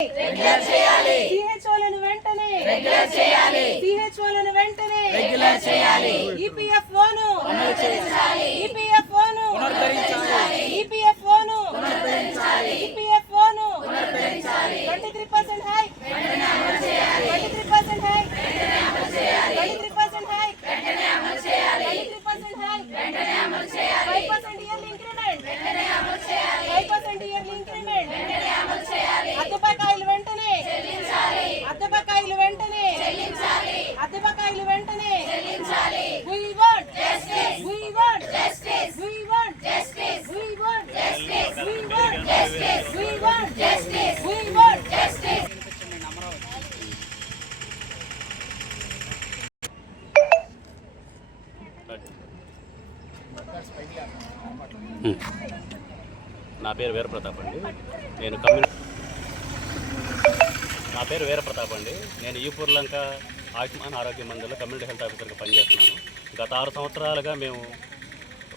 Regular చేయాలి. సిహెచ్ఓలను వెంటనే regular చేయాలి. సిహెచ్ఓలను వెంటనే రెగ్యులర్ చేయాలి. ఈపీఎఫ్ఓను అమలు చేయించాలి. ఈపీఎఫ్ఓను పునరుద్ధరించాలి. ఈపీఎఫ్ఓను పునరుద్ధరించాలి. ఈపీఎఫ్ఓను పునరుద్ధరించాలి. 23% హైక్ వెంటనే అమలు చేయాలి. 23% హైక్ వెంటనే అమలు చేయాలి. 23% హైక్ వెంటనే అమలు చేయాలి. 23% హైక్ వెంటనే అమలు చేయాలి. 5% ఇయర్లీ ఇంక్రిమెంట్ వెంటనే అమలు చేయాలి. 5% ఇయర్లీ ఇంక్రిమెంట్ వెంటనే అమలు చేయాలి. అద్దెబకాయిలు వెంటనే చెల్లించాలి. అద్దెబకాయిలు వెంటనే చెల్లించాలి. అద్దెబకాయిలు వెంటనే చెల్లించాలి. we want Justice. we want Justice. we want Justice. we want Justice. we want Justice. we want Justice. we want Justice. నా పేరు వీరప్రతాప్ అండి. నేను ఈపూర్ లంక ఆయుష్మాన్ ఆరోగ్య మందిలో కమ్యూనిటీ హెల్త్ ఆఫీసర్గా పనిచేస్తున్నాను. గత 6 సంవత్సరాలుగా మేము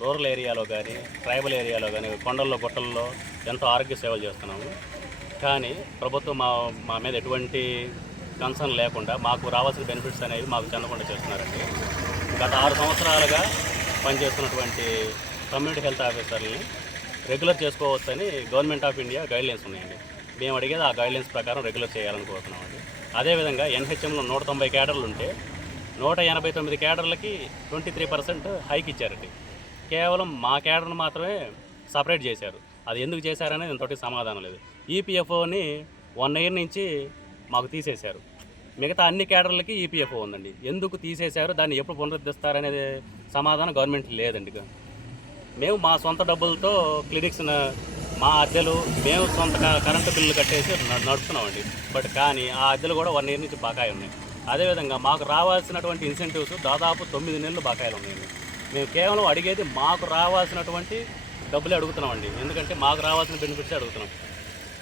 రూరల్ ఏరియాలో కానీ ట్రైబల్ ఏరియాలో కానీ కొండల్లో గుట్టల్లో ఎంతో ఆరోగ్య సేవలు చేస్తున్నాము. కానీ ప్రభుత్వం మా మీద ఎటువంటి కన్సర్న్ లేకుండా మాకు రావాల్సిన బెనిఫిట్స్ అనేవి మాకు చెందకుండా చేస్తున్నారండి. గత 6 సంవత్సరాలుగా పనిచేస్తున్నటువంటి కమ్యూనిటీ హెల్త్ ఆఫీసర్ని రెగ్యులర్ చేసుకోవచ్చని గవర్నమెంట్ ఆఫ్ ఇండియా గైడ్లైన్స్ ఉన్నాయండి. మేము అడిగేది ఆ గైడ్లైన్స్ ప్రకారం రెగ్యులర్ చేయాలనుకుంటున్నామండి. అదేవిధంగా ఎన్హెచ్ఎంలో 190 క్యాడర్లు ఉంటే 189 క్యాడర్లకి 23% హైక్ ఇచ్చారండి. కేవలం మా క్యాడర్ను మాత్రమే సపరేట్ చేశారు. అది ఎందుకు చేశారనేది ఇంతటి సమాధానం లేదు. ఈపీఎఫ్ఓని 1 ఇయర్ నుంచి మాకు తీసేశారు. మిగతా అన్ని క్యాడర్లకి ఈపీఎఫ్ఓ ఉందండి. ఎందుకు తీసేశారు, దాన్ని ఎప్పుడు పునరుద్ధరిస్తారనేది సమాధానం గవర్నమెంట్ లేదండి. మేము మా సొంత డబ్బులతో క్లినిక్స్, మా అద్దెలు, మేము సొంత కరెంటు బిల్లులు కట్టేసి నడుపుతున్నామండి. కానీ ఆ అద్దెలు కూడా 1 ఇయర్ నుంచి బకాయి ఉన్నాయి. అదేవిధంగా మాకు రావాల్సినటువంటి ఇన్సెంటివ్స్ దాదాపు 9 నెలలు బకాయిలు ఉన్నాయండి. మేము కేవలం అడిగేది మాకు రావాల్సినటువంటి డబ్బులే అడుగుతున్నామండి. ఎందుకంటే మాకు రావాల్సిన బెనిఫిట్సే అడుగుతున్నాం,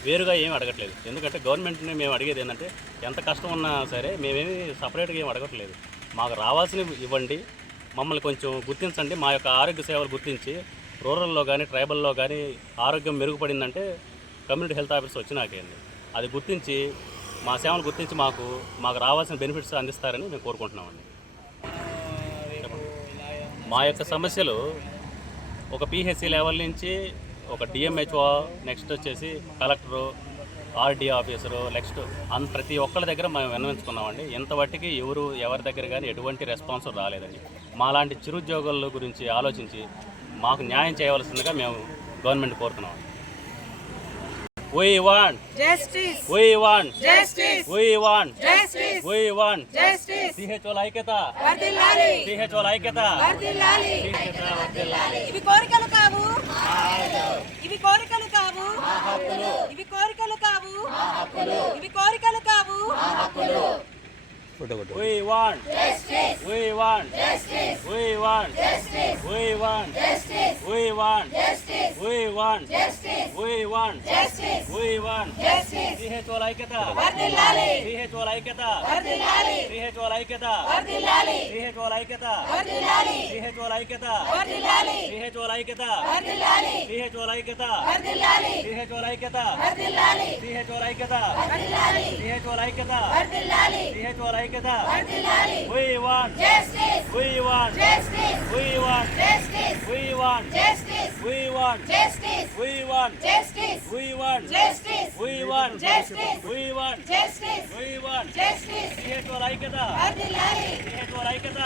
వేరుగా ఏమి అడగట్లేదు. ఎందుకంటే గవర్నమెంట్ని మేము అడిగేది ఏంటంటే ఎంత కష్టం ఉన్నా సరే మేమేమి సపరేట్గా ఏమి అడగట్లేదు. మాకు రావాల్సినవి ఇవ్వండి, మమ్మల్ని కొంచెం గుర్తించండి, మా యొక్క ఆరోగ్య సేవలు గుర్తించి రూరల్లో కానీ ట్రైబల్లో కానీ ఆరోగ్యం మెరుగుపడిందంటే కమ్యూనిటీ హెల్త్ ఆఫీసర్ వచ్చినాకేండి అది గుర్తించి మా సేవలు గుర్తించి మాకు రావాల్సిన బెనిఫిట్స్ అందిస్తారని మేము కోరుకుంటున్నామండి. మా యొక్క సమస్యలు ఒక పిహెచ్సి లెవెల్ నుంచి ఒక డిఎంహెచ్ఓ, నెక్స్ట్ వచ్చేసి కలెక్టరు, ఆర్డీఓ ఆఫీసరు, నెక్స్ట్ ప్రతి ఒక్కరి దగ్గర మేము విన్నవించుకున్నామండి. ఇంతవరకు ఎవరి దగ్గర కానీ ఎటువంటి రెస్పాన్స్ రాలేదండి. మాలాంటి చిరుద్యోగుల గురించి ఆలోచించి మాకు న్యాయం చేయవలసిందిగా మేము government కోరుతున్నామండి. We want justice, we want justice, we want justice, we want justice. CHO ఐక్యత, వర్ధిల్లాలి, CHO ఐక్యత, వర్ధిల్లాలి. వర్ధిల్లాలి. ఇవి కోరికలు కావు, ఇవి కోరికలు కావు, ఇవి కోరికలు కావు, ఇవి కోరికలు కావు. We want Justice. we want Justice. we want Justice. we want Justice. we want Justice. we want Justice. we want Justice. we want Justice. CHO ఐక్యత, వర్ధిల్లాలి, CHO ఐక్యత, వర్ధిల్లాలి, CHO ఐక్యత, వర్ధిల్లాలి, CHO ఐక్యత, వర్ధిల్లాలి, CHO ఐక్యత, వర్ధిల్లాలి, CHO ఐక్యత, వర్ధిల్లాలి, CHO ఐక్యత, వర్ధిల్లాలి, CHO ఐక్యత, వర్ధిల్లాలి, CHO ఐక్యత, వర్ధిల్లాలి, CHO ఐక్యత, వర్ధిల్లాలి, CHO ఐక్యత. వర్ధిల్లాలి. We want Justice. we want Justice. we want Justice. we want Justice. we want Justice. we want Justice. we want Justice. we want Justice. we want Justice. we want Justice. CHO ఐక్యత, వర్ధిల్లాలి, CHO ఐక్యత.